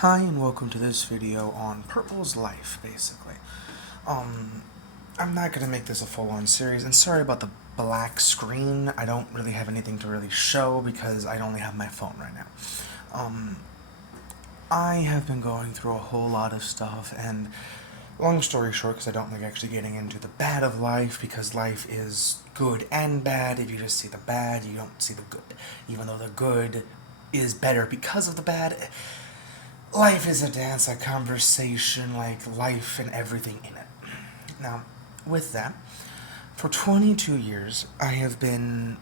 Hi and welcome to this video on Purple's life, basically. I'm not gonna make this a full-on series, and sorry about the black screen. I don't really have anything to really show because I only have my phone right now. I have been going through a whole lot of stuff, and long story short, because I don't like actually getting into the bad of life, because life is good and bad. If you just see the bad, you don't see the good. Even though the good is better because of the bad, life is a dance, a conversation, like life and everything in it. Now, with that, for 22 years, I have been,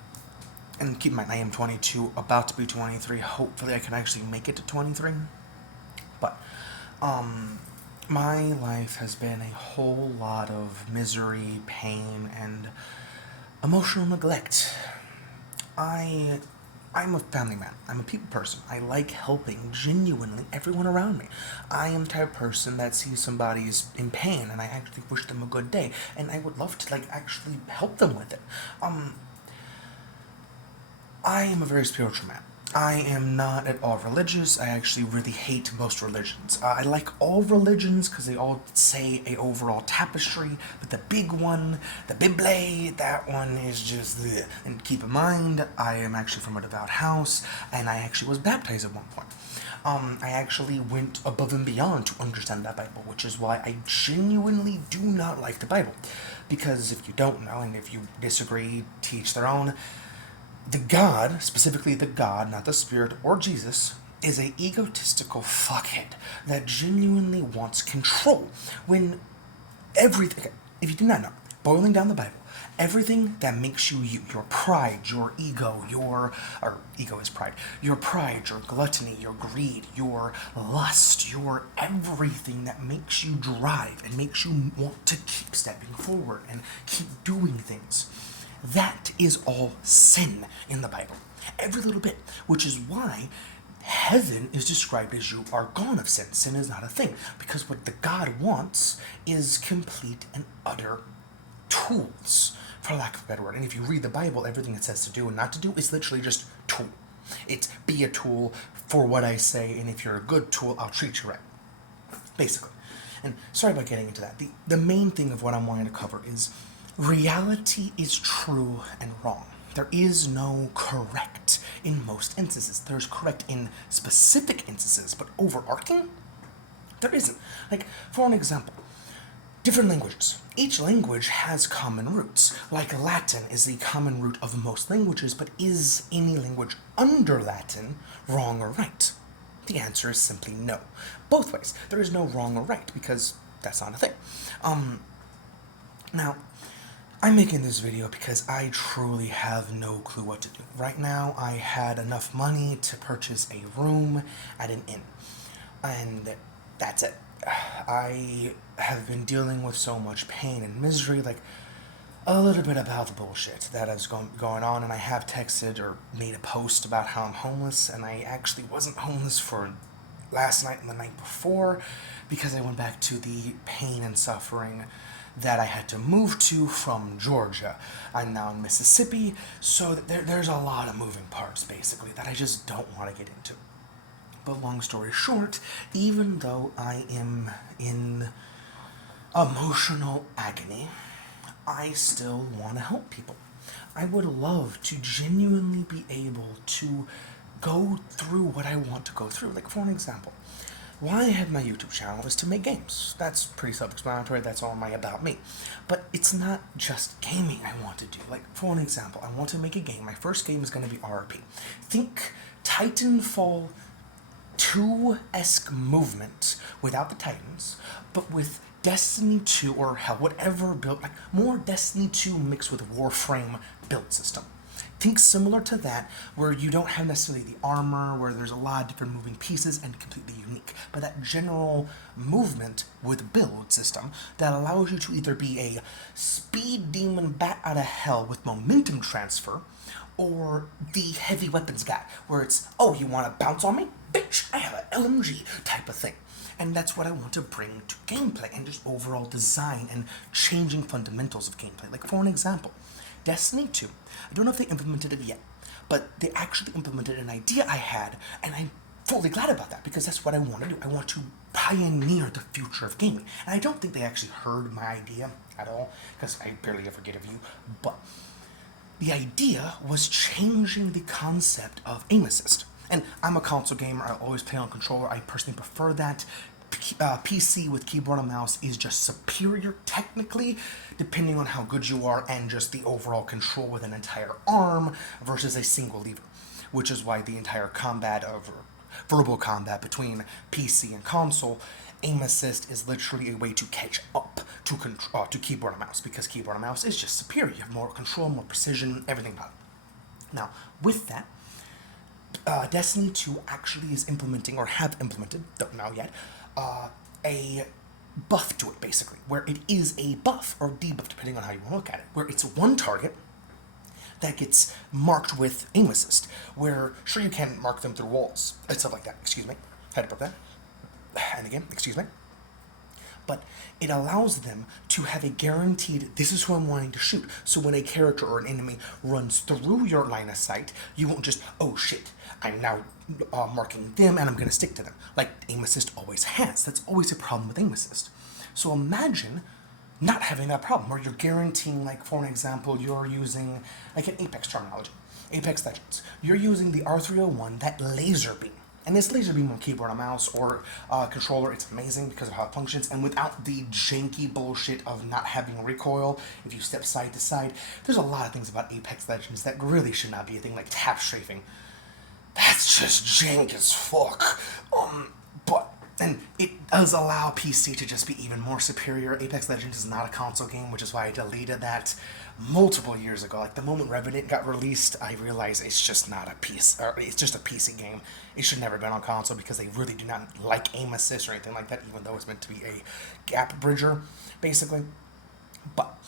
and keep in mind, I am 22, about to be 23. Hopefully, I can actually make it to 23. But, my life has been a whole lot of misery, pain, and emotional neglect. I I'm a family man. I'm a people person. I like helping genuinely everyone around me. I am the type of person that sees somebody's in pain and I actually wish them a good day and I would love to actually help them with it. I am a very spiritual man. I am not at all religious. I actually really hate most religions. I like all religions because they all say a overall tapestry, but the big one, the Bible, that one is just bleh. And keep in mind, I am actually from a devout house, and I actually was baptized at one point. I actually went above and beyond to understand that Bible, which is why I genuinely do not like the Bible. Because if you don't know, and if you disagree, teach their own, the God, specifically the God, not the Spirit or Jesus, is a egotistical fuckhead that genuinely wants control when everything, okay, if you do not know, boiling down the Bible, everything that makes you you, your pride, your ego, or ego is pride, your pride, your gluttony, your greed, your lust, your everything that makes you drive and makes you want to keep stepping forward and keep doing things. That is all sin in the Bible. Every little bit. Which is why heaven is described as you are gone of sin. Sin is not a thing. Because what the God wants is complete and utter tools, for lack of a better word. And if you read the Bible, everything it says to do and not to do is literally just tool. It's be a tool for what I say, and if you're a good tool, I'll treat you right. Basically. And sorry about getting into that. The main thing of what I'm wanting to cover is reality is true and wrong. There is no correct in most instances. There's correct in specific instances, but overarching, there isn't. Like, for an example, different languages. Each language has common roots. Like Latin is the common root of most languages, but is any language under Latin wrong or right? The answer is simply no. Both ways. There is no wrong or right because that's not a thing. Now, I'm making this video because I truly have no clue what to do. Right now, I had enough money to purchase a room at an inn. And that's it. I have been dealing with so much pain and misery, like a little bit about the bullshit that is going on, and I have texted or made a post about how I'm homeless, and I actually wasn't homeless for last night and the night before because I went back to the pain and suffering that I had to move to from Georgia. I'm now in Mississippi, so there's a lot of moving parts, basically, that I just don't want to get into. But long story short, even though I am in emotional agony, I still want to help people. I would love to genuinely be able to go through what I want to go through. Like, for an example, why I have my YouTube channel is to make games. That's pretty self-explanatory. That's all my about me. But it's not just gaming I want to do. Like, for an example, I want to make a game. My first game is going to be RP. Think Titanfall 2-esque movement without the Titans, but with Destiny 2 or hell, whatever build, like more Destiny 2 mixed with Warframe build system. Think similar to that, where you don't have necessarily the armor, where there's a lot of different moving pieces and completely unique, but that general movement with build system that allows you to either be a speed demon bat out of hell with momentum transfer, or the heavy weapons guy, where it's, oh, you want to bounce on me? Bitch, I have an LMG type of thing. And that's what I want to bring to gameplay and just overall design and changing fundamentals of gameplay. Like, for an example, Destiny 2, I don't know if they implemented it yet, but they actually implemented an idea I had, and I fully glad about that because that's what I want to do. I want to pioneer the future of gaming. And I don't think they actually heard my idea at all because I barely ever get a view. But the idea was changing the concept of aim assist. And I'm a console gamer. I always play on controller. I personally prefer that. PC with keyboard and mouse is just superior technically, depending on how good you are and just the overall control with an entire arm versus a single lever, which is why the entire combat of verbal combat between PC and console, aim assist is literally a way to catch up to keyboard and mouse because keyboard and mouse is just superior. You have more control, more precision, everything about it. Now, with that, Destiny 2 actually is implementing, or have implemented, don't know yet, a buff to it, basically, where it is a buff, or debuff, depending on how you want to look at it, where it's one target that gets marked with aim assist, where, sure, you can mark them through walls, and stuff like that, excuse me, had to put that, and again, excuse me, but it allows them to have a guaranteed, this is who I'm wanting to shoot. So when a character or an enemy runs through your line of sight, you won't just, oh shit, I'm now marking them and I'm going to stick to them. Like aim assist always has. That's always a problem with aim assist. So imagine not having that problem where you're guaranteeing, like for an example, you're using, like an Apex terminology, Apex Legends. You're using the R301, that laser beam. And this laser beam on keyboard and mouse or controller, it's amazing because of how it functions. And without the janky bullshit of not having recoil, if you step side to side, there's a lot of things about Apex Legends that really should not be a thing, like tap strafing. That's just jank as fuck. And it does allow PC to just be even more superior. Apex Legends is not a console game, which is why I deleted that multiple years ago. Like the moment Revenant got released, I realized it's just not a PC, or it's just a PC game. It should never have been on console because they really do not like aim assist or anything like that, even though it's meant to be a gap bridger, basically. But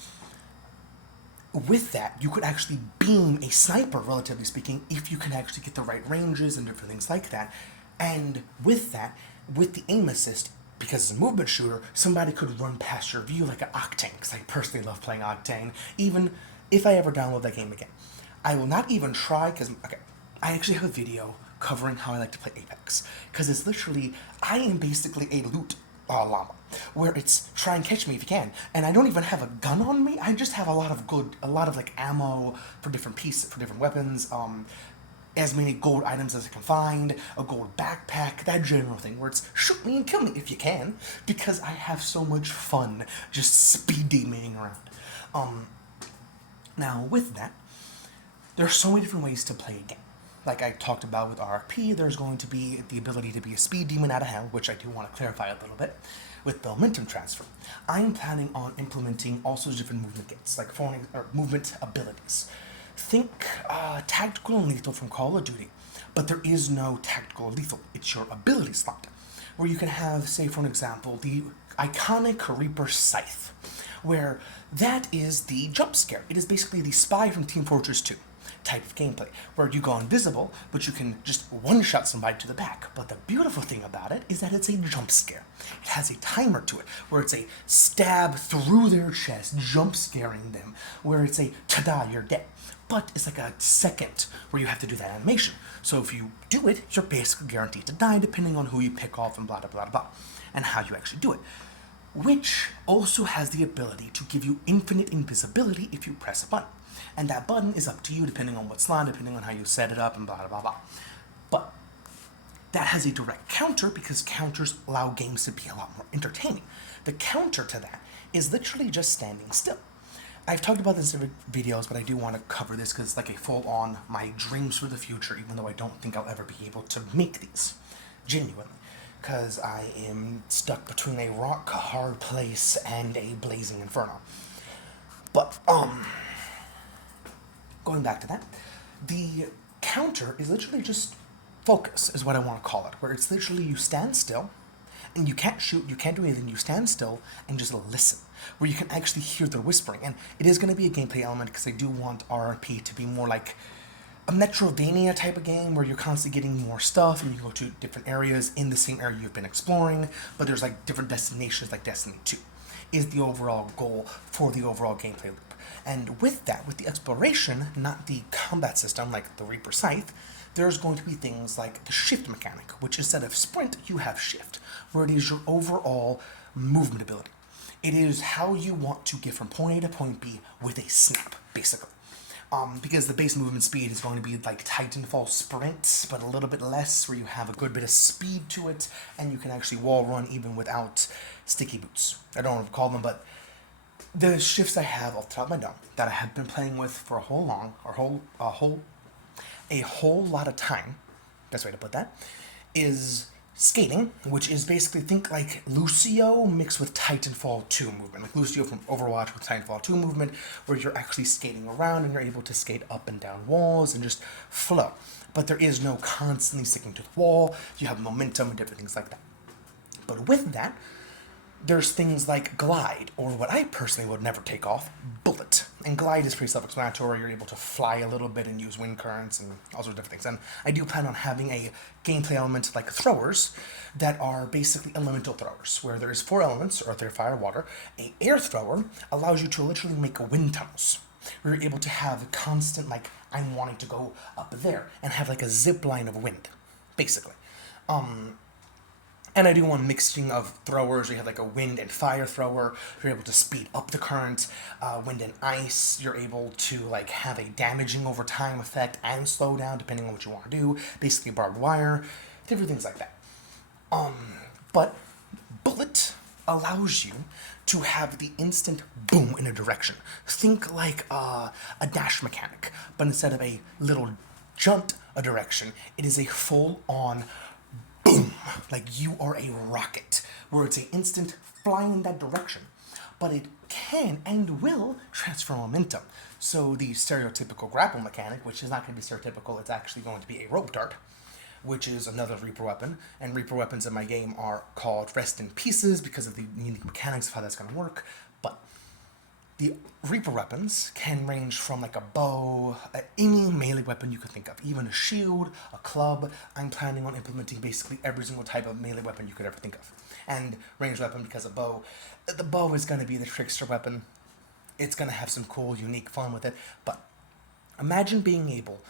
with that, you could actually beam a sniper, relatively speaking, if you can actually get the right ranges and different things like that. And with that, with the aim assist, because it's a movement shooter, somebody could run past your view like an Octane, because I personally love playing Octane, even if I ever download that game again. I will not even try, because, okay, I actually have a video covering how I like to play Apex, because it's literally, I am basically a loot llama, where it's try and catch me if you can, and I don't even have a gun on me, I just have a lot of like ammo for different pieces, for different weapons, as many gold items as I can find, a gold backpack, that general thing, where it's shoot me and kill me if you can, because I have so much fun just speed demanding around. Now with that, there are so many different ways to play a game. Like I talked about with RFP, there's going to be the ability to be a speed demon out of hell, which I do want to clarify a little bit. With the momentum transfer, I'm planning on implementing all sorts of different movement gates, like movement abilities. Think tactical and lethal from Call of Duty, but there is no tactical or lethal. It's your ability slot, where you can have, say for an example, the iconic Reaper Scythe, where that is the jump scare. It is basically the spy from Team Fortress 2 type of gameplay, where you go invisible, but you can just one-shot somebody to the back. But the beautiful thing about it is that it's a jump scare. It has a timer to it, where it's a stab through their chest, jump scaring them, where it's a ta-da, you're dead. But it's like a second where you have to do that animation. So if you do it, you're basically guaranteed to die, depending on who you pick off and blah, blah, blah, blah, and how you actually do it. Which also has the ability to give you infinite invisibility if you press a button. And that button is up to you, depending on what slot, depending on how you set it up, and blah, blah, blah, blah. But that has a direct counter, because counters allow games to be a lot more entertaining. The counter to that is literally just standing still. I've talked about this in videos, but I do want to cover this because it's like a full-on my dreams for the future, even though I don't think I'll ever be able to make these, genuinely, because I am stuck between a rock-hard place and a blazing inferno. But, going back to that, the counter is literally just focus, is what I want to call it, where it's literally you stand still, and you can't shoot, you can't do anything, you stand still and just listen, where you can actually hear their whispering. And it is going to be a gameplay element, because I do want RRP to be more like a Metrovania type of game, where you're constantly getting more stuff, and you go to different areas in the same area you've been exploring, but there's like different destinations, like Destiny 2, is the overall goal for the overall gameplay loop. And with that, with the exploration, not the combat system like the Reaper Scythe, there's going to be things like the shift mechanic, which instead of sprint, you have shift, where it is your overall movement ability. It is how you want to get from point A to point B with a snap, basically. Because the base movement speed is going to be like Titanfall Sprint, but a little bit less, where you have a good bit of speed to it, and you can actually wall run even without sticky boots. I don't know what to call them, but the shifts I have off the top of my dome that I have been playing with for a whole lot of time, best way to put that, is skating, which is basically, think like Lucio mixed with Titanfall 2 movement. Like Lucio from Overwatch with Titanfall 2 movement, where you're actually skating around and you're able to skate up and down walls and just flow. But there is no constantly sticking to the wall. You have momentum and different things like that. But with that, there's things like glide, or what I personally would never take off, bullet. And glide is pretty self-explanatory. You're able to fly a little bit and use wind currents and all sorts of different things. And I do plan on having a gameplay element like throwers that are basically elemental throwers, where there's 4 elements, earth, air, fire, water. A air thrower allows you to literally make wind tunnels, where you're able to have constant, like, I'm wanting to go up there, and have like a zip line of wind, basically. And I do one mixing of throwers. You have like a wind and fire thrower. You're able to speed up the current. Wind and ice, you're able to like have a damaging over time effect and slow down depending on what you want to do. Basically barbed wire, different things like that. But bullet allows you to have the instant boom in a direction. Think like a dash mechanic, but instead of a little jump a direction, it is a full-on boom, like you are a rocket, where it's an instant flying in that direction. But it can and will transfer momentum. So the stereotypical grapple mechanic, which is not going to be stereotypical, it's actually going to be a rope dart, which is another Reaper weapon. And Reaper weapons in my game are called Rest in Pieces because of the unique mechanics of how that's going to work. But the Reaper weapons can range from like a bow, any melee weapon you could think of, even a shield, a club. I'm planning on implementing basically every single type of melee weapon you could ever think of. And ranged weapon because a bow. The bow is going to be the trickster weapon. It's going to have some cool, unique fun with it. But imagine being able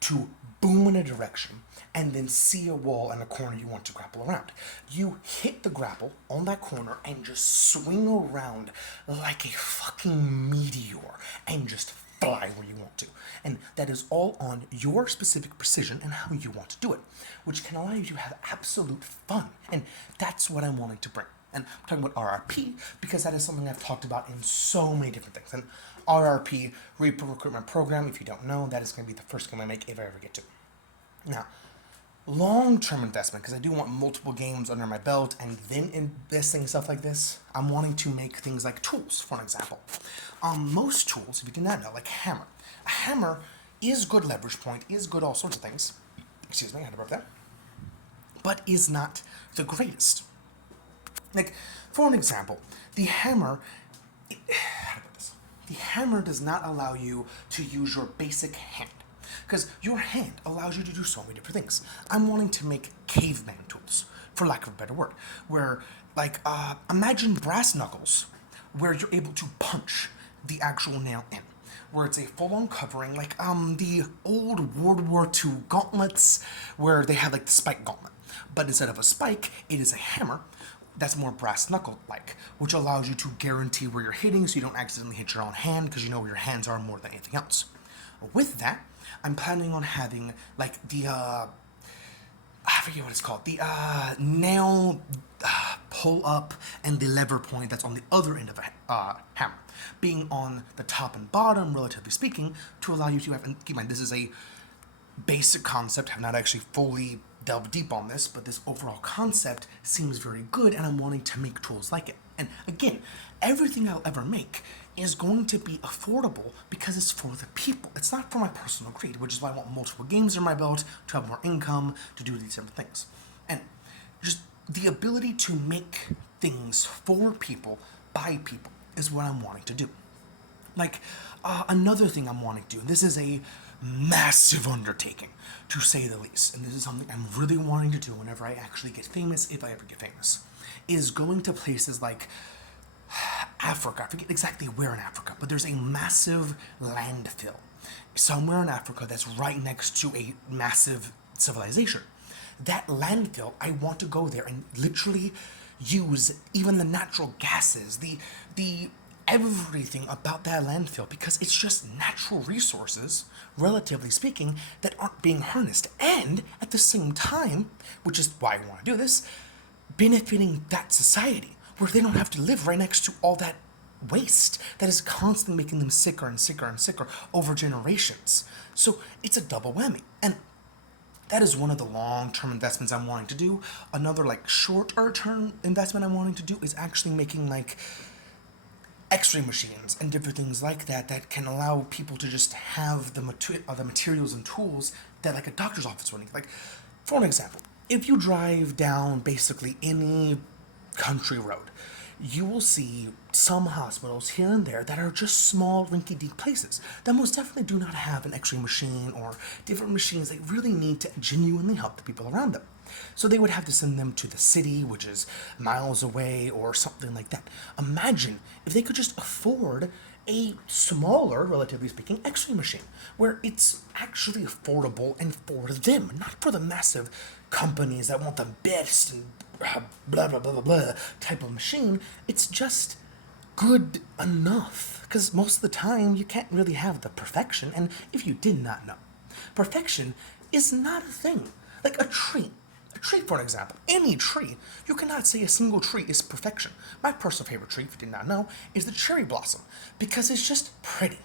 to boom in a direction and then see a wall in a corner you want to grapple around. You hit the grapple on that corner and just swing around like a fucking meteor and just fly where you want to. And that is all on your specific precision and how you want to do it, which can allow you to have absolute fun. And that's what I'm wanting to bring. And I'm talking about RRP because that is something I've talked about in so many different things. And RRP, Reaper Recruitment Program, if you don't know, that is going to be the first game I make if I ever get to. Now, long-term investment, because I do want multiple games under my belt and then investing in stuff like this, I'm wanting to make things like tools, for an example. Most tools, if you do not know, like hammer. A hammer is good leverage point, is good all sorts of things. Excuse me, I had to burp that. But is not the greatest. Like, for an example, the hammer, how to put this? The hammer does not allow you to use your basic hand, because your hand allows you to do so many different things. I'm wanting to make caveman tools, for lack of a better word, where, like, imagine brass knuckles, where you're able to punch the actual nail in, where it's a full-on covering, like the old World War II gauntlets, where they have like the spike gauntlet, but instead of a spike, it is a hammer that's more brass knuckle-like, which allows you to guarantee where you're hitting so you don't accidentally hit your own hand because you know where your hands are more than anything else. With that, I'm planning on having like the I forget what it's called, the nail pull up and the lever point that's on the other end of a hammer being on the top and bottom, relatively speaking, to allow you to have, and keep in mind this is a basic concept, have not actually fully delved deep on this, but this overall concept seems very good and I'm wanting to make tools like it. And again, everything I'll ever make is going to be affordable because it's for the people. It's not for my personal greed, which is why I want multiple games in my belt, to have more income, to do these different things. And just the ability to make things for people, by people, is what I'm wanting to do. Like, another thing I'm wanting to do, this is a massive undertaking, to say the least, and this is something I'm really wanting to do whenever I actually get famous, if I ever get famous, is going to places like Africa. I forget exactly where in Africa, but there's a massive landfill somewhere in Africa that's right next to a massive civilization. That landfill, I want to go there and literally use even the natural gases, the everything about that landfill, because it's just natural resources, relatively speaking, that aren't being harnessed. And at the same time, which is why I want to do this, benefiting that society where they don't have to live right next to all that waste that is constantly making them sicker and sicker and sicker over generations. So it's a double whammy. And that is one of the long-term investments I'm wanting to do. Another like shorter-term investment I'm wanting to do is actually making like X-ray machines and different things like that that can allow people to just have the materials and tools that like a doctor's office would need. Like, for an example, if you drive down basically any country road, you will see some hospitals here and there that are just small, rinky-dink places that most definitely do not have an X-ray machine or different machines that really need to genuinely help the people around them. So they would have to send them to the city, which is miles away, or something like that. Imagine if they could just afford a smaller, relatively speaking, X-ray machine, where it's actually affordable and for them, not for the massive companies that want the best and blah blah blah blah blah type of machine. It's just good enough, because most of the time you can't really have the perfection. And if you did not know, perfection is not a thing. Like a tree, for an example, any tree, you cannot say a single tree is perfection. My personal favorite tree, if you did not know, is the cherry blossom, because it's just pretty.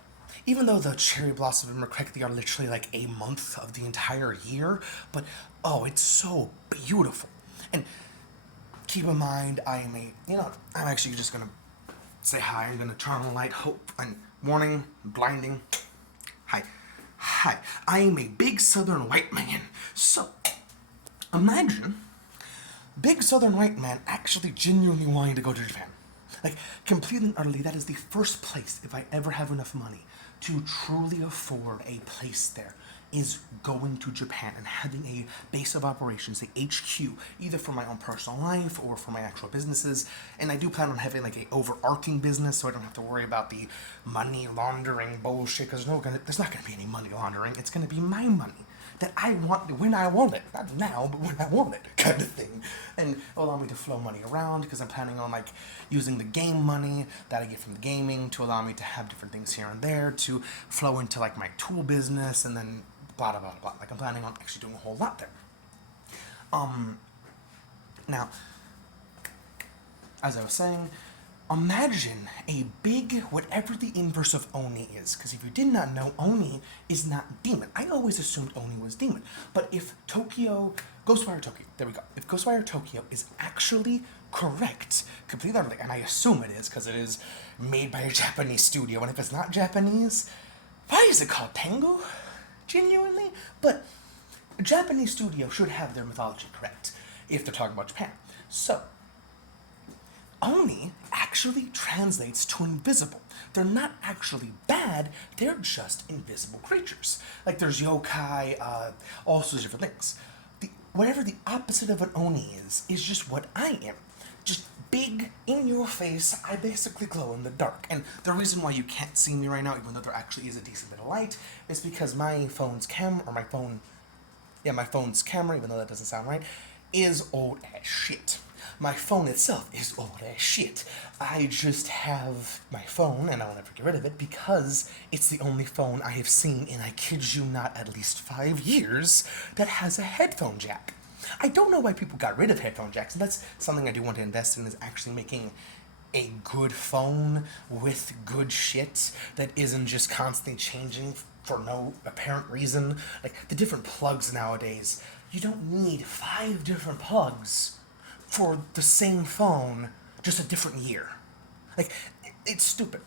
Even though the cherry blossom, if I remember correctly, are literally like a month of the entire year, but oh, it's so beautiful. And keep in mind, I'm actually just gonna say hi. I'm gonna turn on the light, hope, and warning, blinding. Hi. I am a big southern white man. So, imagine big southern white man actually genuinely wanting to go to Japan. Like, completely and utterly, that is the first place, if I ever have enough money to truly afford a place there, is going to Japan and having a base of operations, the HQ, either for my own personal life or for my actual businesses. And I do plan on having like a overarching business, so I don't have to worry about the money laundering bullshit, because there's not going to be any money laundering. It's going to be my money that I want when I want it. Not now, but when I want it, kind of thing. And it'll allow me to flow money around, because I'm planning on like using the game money that I get from the gaming to allow me to have different things here and there to flow into like my tool business, and then blah blah blah blah. Like, I'm planning on actually doing a whole lot there. Now, as I was saying, imagine a big, whatever the inverse of Oni is, because if you did not know, Oni is not demon. I always assumed Oni was demon. But if Ghostwire Tokyo, there we go. If Ghostwire Tokyo is actually correct, completely everything, and I assume it is, because it is made by a Japanese studio, and if it's not Japanese, why is it called Tengu? Genuinely? But a Japanese studio should have their mythology correct, if they're talking about Japan. So, Oni actually translates to invisible. They're not actually bad, they're just invisible creatures. Like, there's yokai, all sorts of different things. Whatever the opposite of an Oni is just what I am. Just big, in your face, I basically glow in the dark. And the reason why you can't see me right now, even though there actually is a decent bit of light, is because my phone's camera, even though that doesn't sound right, is old as shit. My phone itself is old as shit. I just have my phone, and I'll never get rid of it, because it's the only phone I have seen in, I kid you not, at least 5 years, that has a headphone jack. I don't know why people got rid of headphone jacks, and that's something I do want to invest in, is actually making a good phone with good shit that isn't just constantly changing for no apparent reason. Like, the different plugs nowadays, you don't need 5 different plugs for the same phone, just a different year. Like, it's stupid.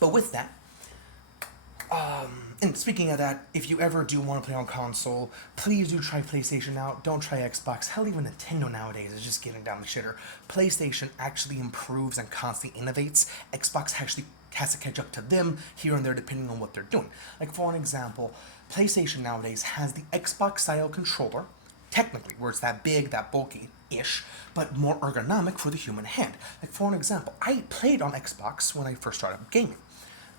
But with that, and speaking of that, if you ever do want to play on console, please do try PlayStation out. Don't try Xbox. Hell, even Nintendo nowadays is just getting down the shitter. PlayStation actually improves and constantly innovates. Xbox actually has to catch up to them here and there depending on what they're doing. Like, for an example, PlayStation nowadays has the Xbox-style controller, technically, where it's that big, that bulky-ish, but more ergonomic for the human hand. Like, for an example, I played on Xbox when I first started gaming.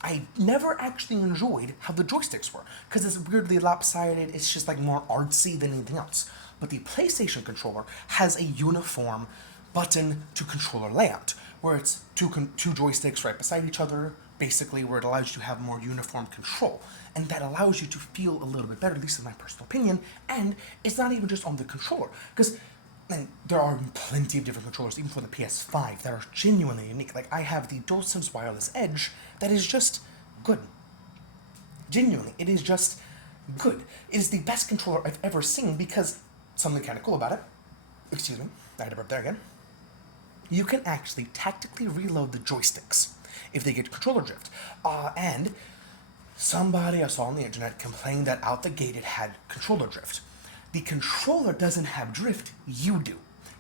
I never actually enjoyed how the joysticks were, because it's weirdly lopsided, it's just like more artsy than anything else. But the PlayStation controller has a uniform button to controller layout, where it's two joysticks right beside each other, basically, where it allows you to have more uniform control. And that allows you to feel a little bit better, at least in my personal opinion. And it's not even just on the controller, because and there are plenty of different controllers, even for the PS5, that are genuinely unique. Like, I have the DualSense Wireless Edge that is just good. Genuinely, it is just good. It is the best controller I've ever seen because something kind of cool about it. Excuse me, I had to burp there again. You can actually tactically reload the joysticks if they get controller drift. And somebody I saw on the internet complained that out the gate it had controller drift. The controller doesn't have drift, you do,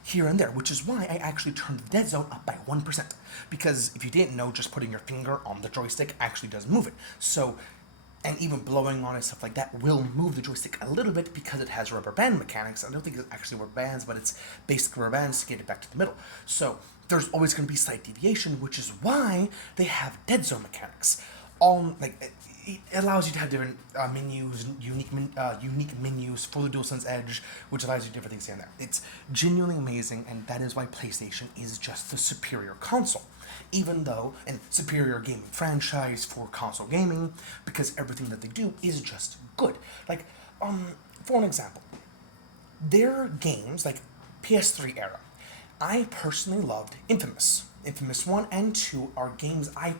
here and there, which is why I actually turned the dead zone up by 1%. Because if you didn't know, just putting your finger on the joystick actually does move it. So, and even blowing on it, stuff like that, will move the joystick a little bit because it has rubber band mechanics. I don't think it's actually rubber bands, but it's basically rubber bands to get it back to the middle. So, there's always going to be slight deviation, which is why they have dead zone mechanics. It allows you to have different menus, unique menus for the DualSense Edge, which allows you different things here and there. It's genuinely amazing, and that is why PlayStation is just the superior console. Even though, and superior gaming franchise for console gaming, because everything that they do is just good. Like, for an example, their games, like PS3 era, I personally loved Infamous. Infamous 1 and 2 are games I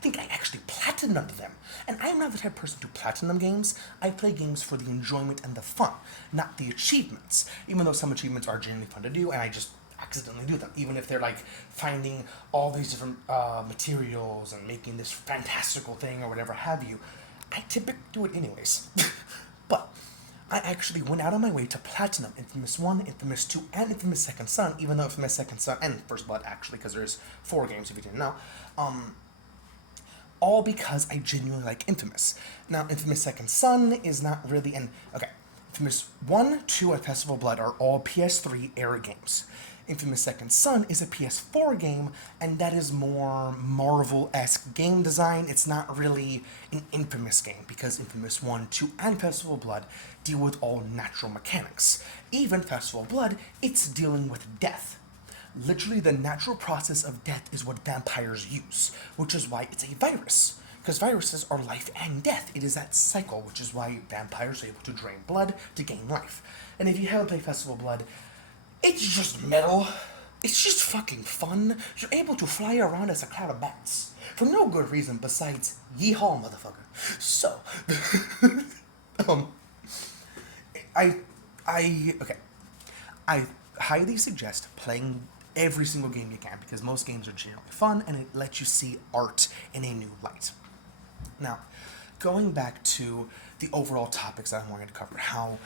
think I actually platinumed them. And I'm not the type of person to platinum games. I play games for the enjoyment and the fun, not the achievements. Even though some achievements are genuinely fun to do, and I just accidentally do them. Even if they're like finding all these different materials and making this fantastical thing or whatever have you, I typically do it anyways. But I actually went out of my way to platinum Infamous 1, Infamous 2, and Infamous Second Son, even though Infamous Second Son, and First Blood actually, because there's 4 games if you didn't know, all because I genuinely like Infamous. Now, Infamous Second Son is not really Infamous 1, 2, and Festival of Blood are all PS3 era games. Infamous Second Son is a PS4 game, and that is more Marvel-esque game design. It's not really an Infamous game, because Infamous 1, 2, and Festival of Blood deal with all natural mechanics. Even Festival of Blood, it's dealing with death. Literally, the natural process of death is what vampires use, which is why it's a virus. Because viruses are life and death. It is that cycle, which is why vampires are able to drain blood to gain life. And if you haven't played Festival of Blood, it's just metal. It's just fucking fun. You're able to fly around as a cloud of bats. For no good reason besides yeehaw, motherfucker. So, I highly suggest playing every single game you can, because most games are genuinely fun and it lets you see art in a new light. Now, going back to the overall topics that I'm wanting to cover, how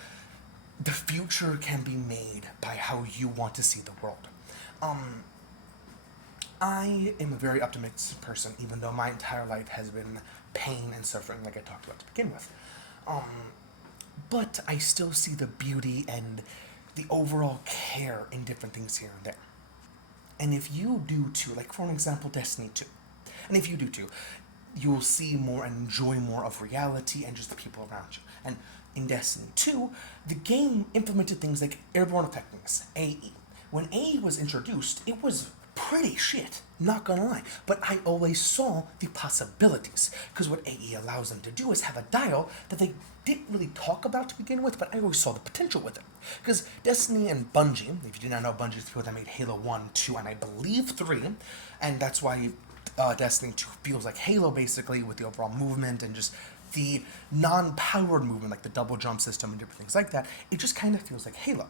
the future can be made by how you want to see the world. I am a very optimistic person, even though my entire life has been pain and suffering, like I talked about to begin with. But I still see the beauty and the overall care in different things here and there. And if you do too, like for an example, Destiny 2, and if you do too, you'll see more and enjoy more of reality and just the people around you. And in Destiny 2, the game implemented things like airborne effectiveness, AE. When AE was introduced, it was pretty shit, not gonna lie. But I always saw the possibilities, because what AE allows them to do is have a dial that they didn't really talk about to begin with, but I always saw the potential with it. Because Destiny and Bungie, if you did not know, Bungie is the people that made Halo 1, 2, and I believe 3, and that's why Destiny 2 feels like Halo, basically, with the overall movement and just the non-powered movement, like the double jump system and different things like that. It just kind of feels like Halo.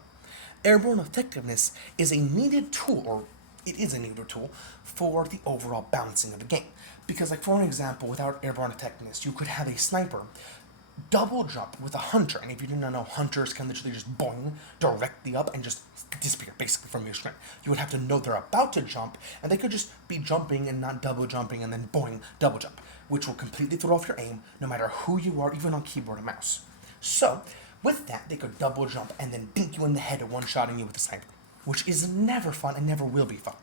Airborne effectiveness is a needed tool, or it is a needed tool, for the overall balancing of the game. Because, like, for an example, without airborne effectiveness, you could have a sniper double jump with a hunter, and if you do not know, hunters can literally just boing directly up and just disappear basically from your screen. You would have to know they're about to jump, and they could just be jumping and not double jumping and then boing, double jump, which will completely throw off your aim no matter who you are, even on keyboard and mouse. So, with that, they could double jump and then dink you in the head one-shotting you with a sniper. which is never fun and never will be fun.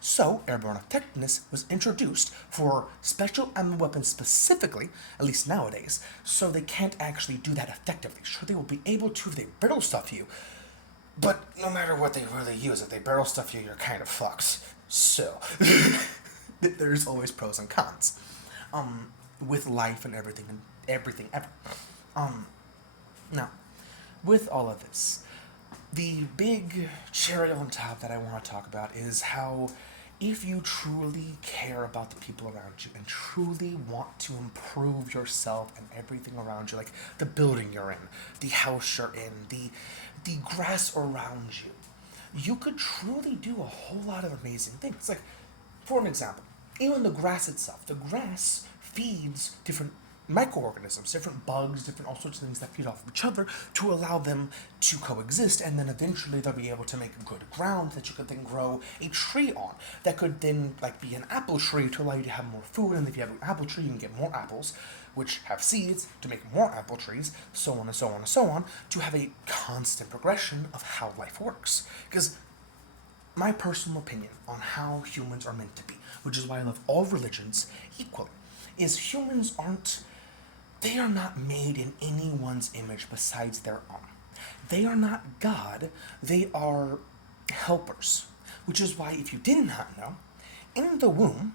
So, airborne effectiveness was introduced for special ammo weapons specifically, at least nowadays, so they can't actually do that effectively. Sure, they will be able to if they barrel stuff you, but no matter what they really use, if they barrel stuff you, you're kind of fucked. So, there's always pros and cons. With life and everything ever. Now, with all of this, the big cherry on top that I want to talk about is how if you truly care about the people around you and truly want to improve yourself and everything around you, like the building you're in, the house you're in, the grass around you, you could truly do a whole lot of amazing things. Like, for an example, even the grass itself. The grass feeds different microorganisms, different bugs, different all sorts of things that feed off of each other to allow them to coexist, and then eventually they'll be able to make a good ground that you could then grow a tree on. That could then like be an apple tree to allow you to have more food, and if you have an apple tree, you can get more apples, which have seeds to make more apple trees, so on and so on and so on, to have a constant progression of how life works. Because my personal opinion on how humans are meant to be, which is why I love all religions equally, is humans they are not made in anyone's image besides their own. They are not God, they are helpers. Which is why, if you did not know, in the womb,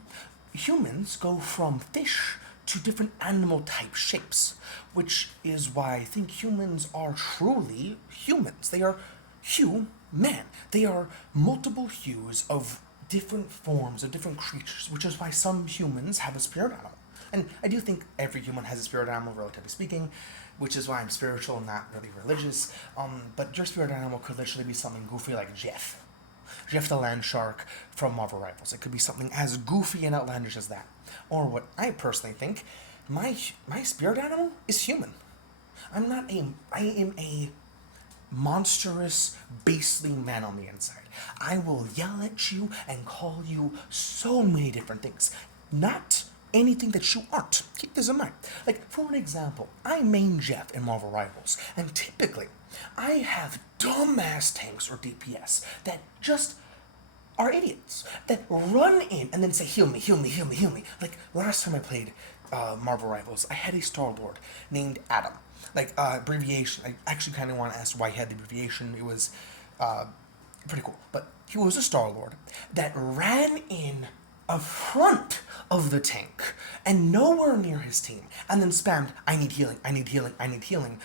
humans go from fish to different animal type shapes. Which is why I think humans are truly humans. They are man. They are multiple hues of different forms of different creatures, which is why some humans have a spirit animal. And I do think every human has a spirit animal, relatively speaking, which is why I'm spiritual, not really religious. But your spirit animal could literally be something goofy like Jeff. Jeff the Land Shark from Marvel Rivals. It could be something as goofy and outlandish as that. Or what I personally think, my spirit animal is human. I am a monstrous, beastly man on the inside. I will yell at you and call you so many different things. Not anything that you aren't. Keep this in mind. Like, for an example, I main Jeff in Marvel Rivals, and typically, I have dumbass tanks or DPS that just are idiots, that run in and then say, heal me, heal me, heal me, heal me. Like, last time I played Marvel Rivals, I had a Star-Lord named Adam. Like, abbreviation, I actually kind of want to ask why he had the abbreviation. It was pretty cool. But he was a Star-Lord that ran in a front of the tank and nowhere near his team, and then spammed, I need healing, I need healing, I need healing,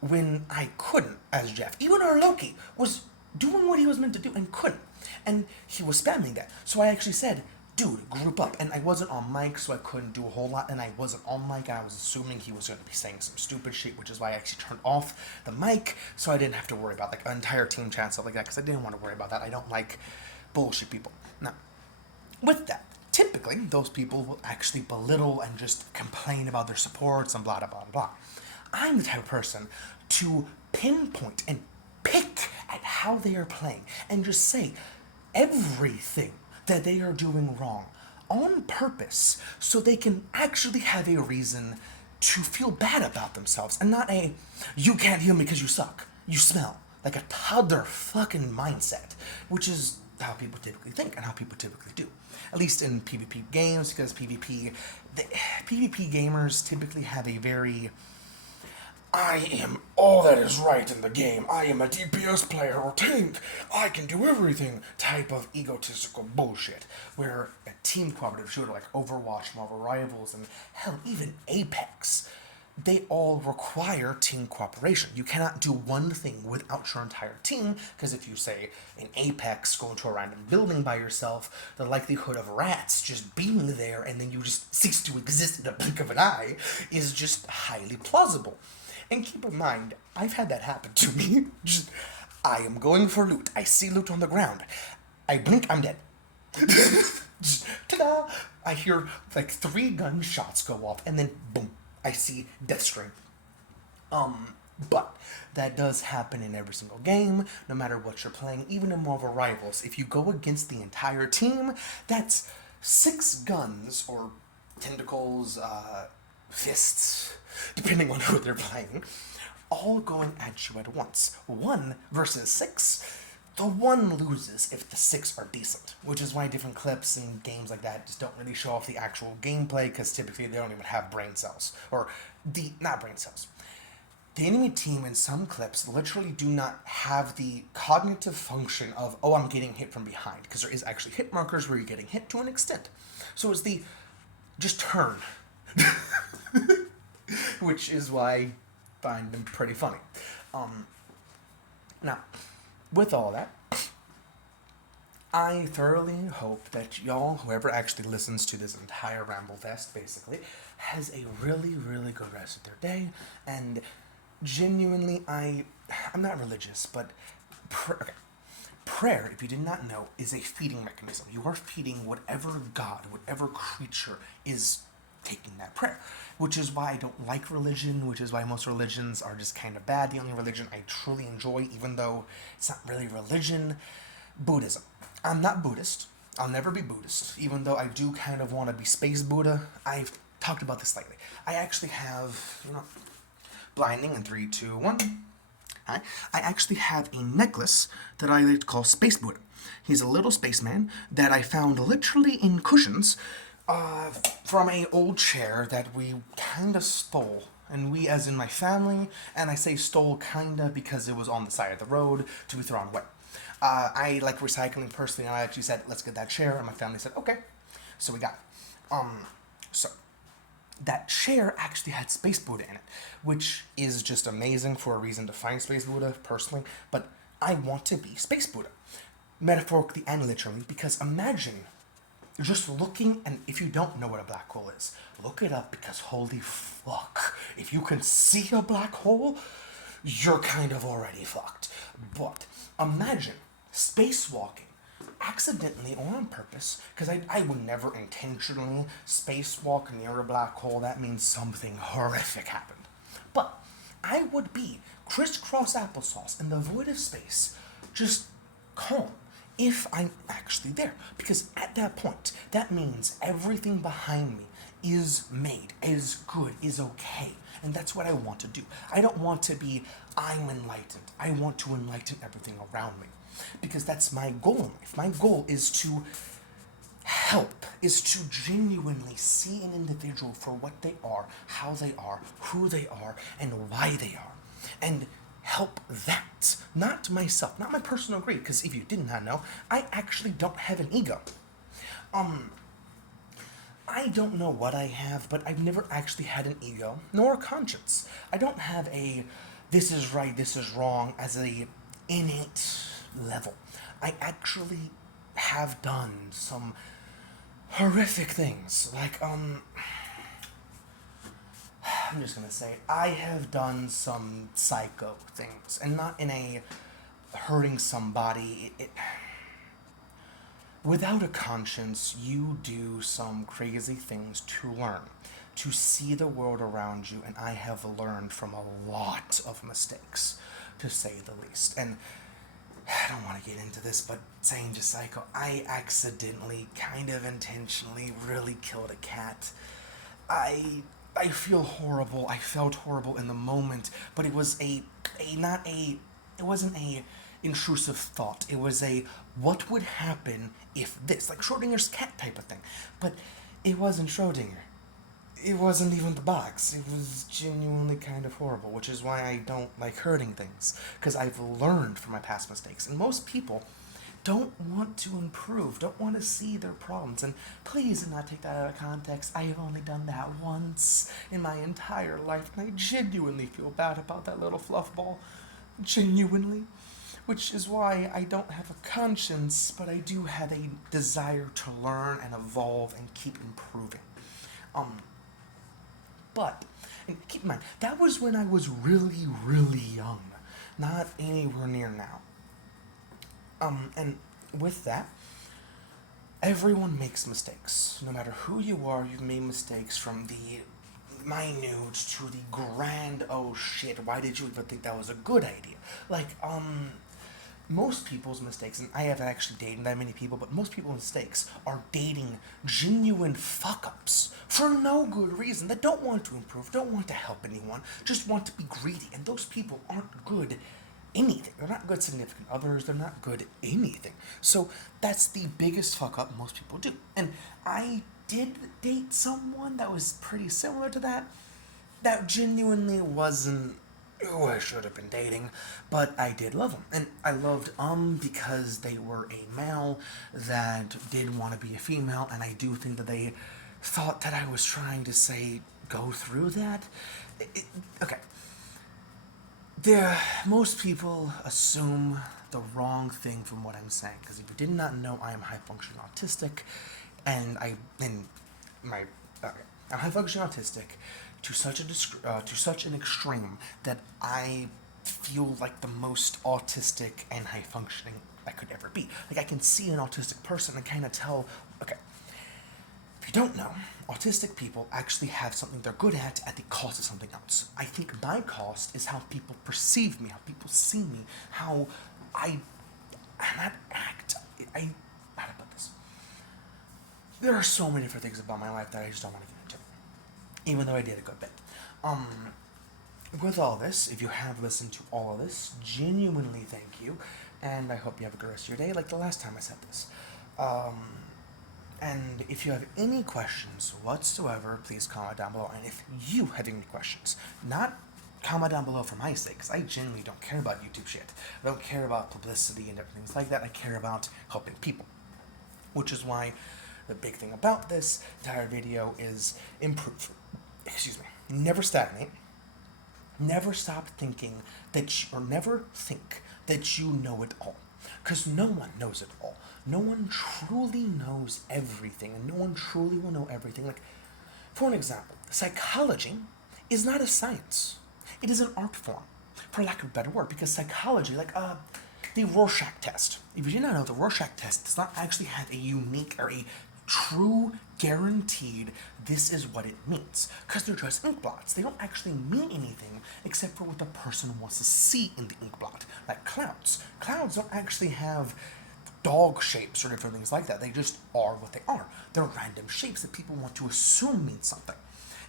when I couldn't as Jeff. Even our Loki was doing what he was meant to do and couldn't. And he was spamming that. So I actually said, dude, group up. And I wasn't on mic, so I couldn't do a whole lot. And I wasn't on mic, I was assuming he was going to be saying some stupid shit, which is why I actually turned off the mic, so I didn't have to worry about like an entire team chat, stuff like that, because I didn't want to worry about that. I don't like bullshit people. Now, with that, typically, those people will actually belittle and just complain about their supports and blah, blah, blah, blah. I'm the type of person to pinpoint and pick at how they are playing and just say everything that they are doing wrong on purpose so they can actually have a reason to feel bad about themselves and not a, you can't heal me because you suck, you smell, like a toddler fucking mindset, which is how people typically think and how people typically do. At least in PvP games, because PvP gamers typically have a very, I am all that is right in the game, I am a DPS player or tank, I can do everything type of egotistical bullshit, where a team cooperative shooter like Overwatch, Marvel Rivals, and hell, even Apex, they all require team cooperation. You cannot do one thing without your entire team, because if you say in Apex go into a random building by yourself, the likelihood of rats just being there and then you just cease to exist in a blink of an eye is just highly plausible. And keep in mind, I've had that happen to me. Just, I am going for loot. I see loot on the ground. I blink, I'm dead. Just, ta-da! I hear like 3 gunshots go off, and then boom, I see Deathstring. But that does happen in every single game, no matter what you're playing, even in Marvel Rivals. If you go against the entire team, that's 6 guns, or tentacles, fists, depending on who they're playing, all going at you at once. 1 versus 6, the one loses if the six are decent, which is why different clips and games like that just don't really show off the actual gameplay, because typically they don't even have brain cells. Or, not brain cells. The enemy team in some clips literally do not have the cognitive function of, oh, I'm getting hit from behind, because there is actually hit markers where you're getting hit to an extent. So it's the, just turn. Which is why I find them pretty funny. Now, with all that, I thoroughly hope that y'all, whoever actually listens to this entire Ramble Fest, basically, has a really, really good rest of their day. And genuinely, I'm not religious, but prayer, if you did not know, is a feeding mechanism. You are feeding whatever God, whatever creature is taking that prayer. Which is why I don't like religion, which is why most religions are just kind of bad. The only religion I truly enjoy, even though it's not really religion, Buddhism. I'm not Buddhist. I'll never be Buddhist, even though I do kind of want to be Space Buddha. I've talked about this lately. I actually have, blinding in 3, 2, 1. I actually have a necklace that I like to call Space Buddha. He's a little spaceman that I found literally in cushions from an old chair that we kind of stole. And we, as in my family, and I say stole kinda because it was on the side of the road to be thrown away. I like recycling personally, and I actually said, let's get that chair, and my family said, okay. So we got it. So that chair actually had Space Buddha in it, which is just amazing for a reason to find Space Buddha, personally, but I want to be Space Buddha, metaphorically and literally, because imagine just looking, and if you don't know what a black hole is, look it up, because holy fuck, if you can see a black hole, you're kind of already fucked. But imagine spacewalking, accidentally or on purpose, because I would never intentionally spacewalk near a black hole. That means something horrific happened. But I would be crisscross applesauce in the void of space, just calm, if I'm actually there. Because at that point, that means everything behind me is made, is good, is okay. And that's what I want to do. I don't want to be, I'm enlightened. I want to enlighten everything around me. Because that's my goal in life. My goal is to help, is to genuinely see an individual for what they are, how they are, who they are, and why they are. And help that. Not myself, not my personal greed. Because if you did not know, I actually don't have an ego. I don't know what I have, but I've never actually had an ego, nor a conscience. I don't have a this is right, this is wrong as a innate level. I actually have done some horrific things. Like, I'm just gonna say it. I have done some psycho things, and not in a hurting somebody. Without a conscience, you do some crazy things to learn, to see the world around you, and I have learned from a lot of mistakes, to say the least. And I don't want to get into this, but saying just psycho, I accidentally, kind of intentionally, really killed a cat. I feel horrible. I felt horrible in the moment, but it was it wasn't a intrusive thought. It was a, what would happen if this, like Schrodinger's cat type of thing. But it wasn't Schrodinger. It wasn't even the box. It was genuinely kind of horrible, which is why I don't like hurting things, because I've learned from my past mistakes. And most people don't want to improve, don't want to see their problems. And please do not take that out of context. I have only done that once in my entire life, and I genuinely feel bad about that little fluff ball. Genuinely. Which is why I don't have a conscience, but I do have a desire to learn and evolve and keep improving. But, and keep in mind, that was when I was really, really young. Not anywhere near now. And with that, everyone makes mistakes. No matter who you are, you've made mistakes, from the minute to the grand, oh shit, why did you even think that was a good idea? Like, most people's mistakes, and I haven't actually dated that many people, but most people's mistakes are dating genuine fuck-ups for no good reason, that don't want to improve, don't want to help anyone, just want to be greedy, and those people aren't good anything. They're not good significant others. They're not good anything. So that's the biggest fuck up most people do. And I did date someone that was pretty similar to that. That genuinely wasn't who I should have been dating, but I did love them. And I loved because they were a male that did want to be a female, and I do think that they thought that I was trying to say go through that. Okay. Most people assume the wrong thing from what I'm saying, because if you did not know, I am high functioning autistic, and I'm high functioning autistic to such an extreme that I feel like the most autistic and high functioning I could ever be. Like, I can see an autistic person and kind of tell, okay, if you don't know, autistic people actually have something they're good at the cost of something else. I think my cost is how people perceive me, how people see me, how I not act. How to put this? There are so many different things about my life that I just don't want to get into, even though I did a good bit. With all this, if you have listened to all of this, genuinely thank you, and I hope you have a good rest of your day, like the last time I said this. And if you have any questions whatsoever, please comment down below. And if you have any questions, not comment down below for my sake, because I genuinely don't care about YouTube shit. I don't care about publicity and everything like that. I care about helping people. Which is why the big thing about this entire video is improve. Never stagnate. Never stop thinking never think that you know it all. Because no one knows it all. No one truly knows everything, and no one truly will know everything. Like, for an example, psychology is not a science. It is an art form, for lack of a better word, because psychology, like the Rorschach test. If you did not know, the Rorschach test does not actually have a unique or a true guaranteed this is what it means, because they're just ink blots. They don't actually mean anything except for what the person wants to see in the ink blot. Like clouds don't actually have dog shapes or different things like that. They just are what they are. They're random shapes that people want to assume mean something.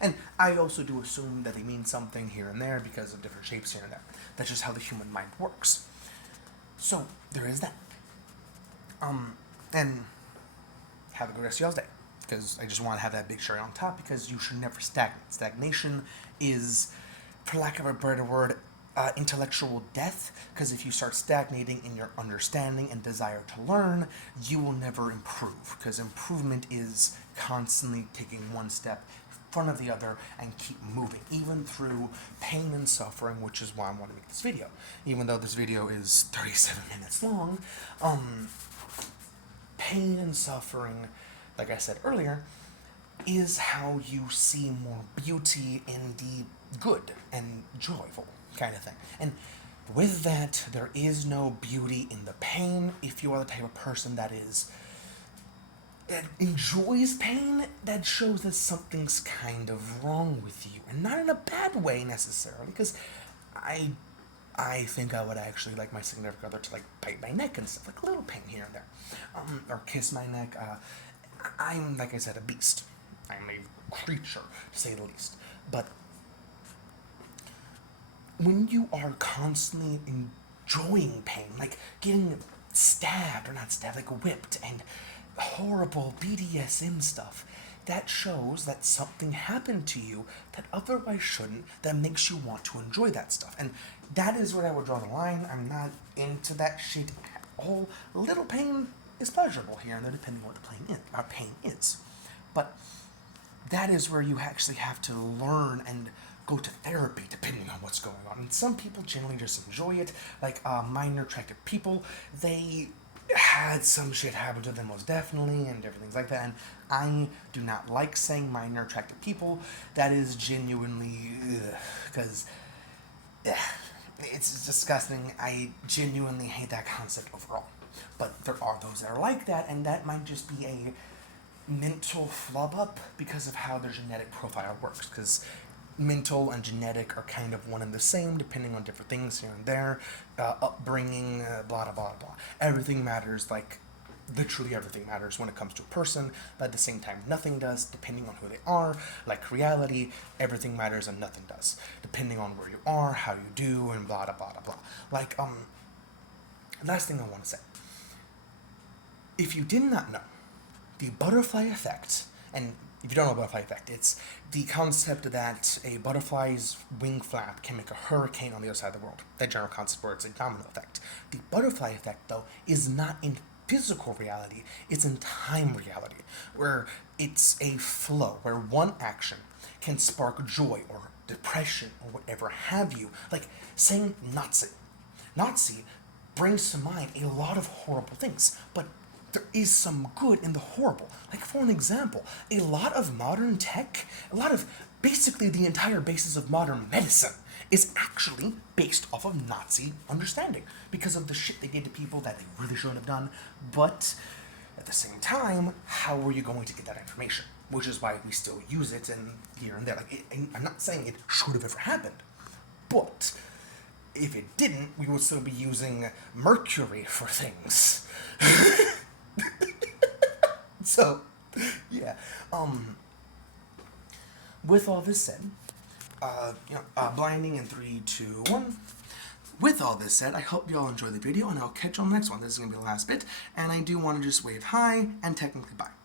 And I also do assume that they mean something here and there because of different shapes here and there. That's just how the human mind works. So there is that. And have a good rest of y'all's day, because I just want to have that big cherry on top, because you should never stagnate. Stagnation is, for lack of a better word, intellectual death, because if you start stagnating in your understanding and desire to learn, you will never improve, because improvement is constantly taking one step in front of the other and keep moving, even through pain and suffering, which is why I want to make this video. Even though this video is 37 minutes long, pain and suffering, like I said earlier, is how you see more beauty in the good and joyful kind of thing. And with that, there is no beauty in the pain. If you are the type of person that enjoys pain, that shows that something's kind of wrong with you, and not in a bad way necessarily, because I think I would actually like my significant other to like bite my neck and stuff, like a little pain here and there, or kiss my neck. I'm, like I said, a beast. I'm a creature, to say the least. But when you are constantly enjoying pain, like getting stabbed, or not stabbed, like whipped, and horrible BDSM stuff, that shows that something happened to you that otherwise shouldn't, that makes you want to enjoy that stuff. And that is where I would draw the line. I'm not into that shit at all. Little pain is pleasurable here and there, depending on what the pain is. But that is where you actually have to learn and go to therapy, depending on what's going on. And some people generally just enjoy it, like minor attractive people. They had some shit happen to them, most definitely, and different things like that. And I do not like saying minor attractive people. That is genuinely, because it's disgusting. I genuinely hate that concept overall. But there are those that are like that, and that might just be a mental flub up because of how their genetic profile works. Because mental and genetic are kind of one and the same, depending on different things here and there, upbringing, blah, blah, blah, blah. Everything matters, like, literally everything matters when it comes to a person, but at the same time, nothing does, depending on who they are. Like reality, everything matters and nothing does, depending on where you are, how you do, and blah, blah, blah, blah. Like, last thing I want to say. If you did not know, the butterfly effect, and if you don't know butterfly effect, it's the concept that a butterfly's wing flap can make a hurricane on the other side of the world. That general concept where it's a domino effect. The butterfly effect, though, is not in physical reality, it's in time reality, where it's a flow, where one action can spark joy or depression or whatever have you. Like saying Nazi. Nazi brings to mind a lot of horrible things, but there is some good in the horrible. Like, for an example, a lot of modern tech, a lot of basically the entire basis of modern medicine is actually based off of Nazi understanding because of the shit they did to people that they really shouldn't have done. But at the same time, how are you going to get that information? Which is why we still use it and here and there. Like, I'm not saying it should have ever happened, but if it didn't, we would still be using mercury for things. So, yeah. With all this said, blinding in 3, 2, 1. With all this said, I hope you all enjoyed the video, and I'll catch you on the next one. This is going to be the last bit, and I do want to just wave hi and technically bye.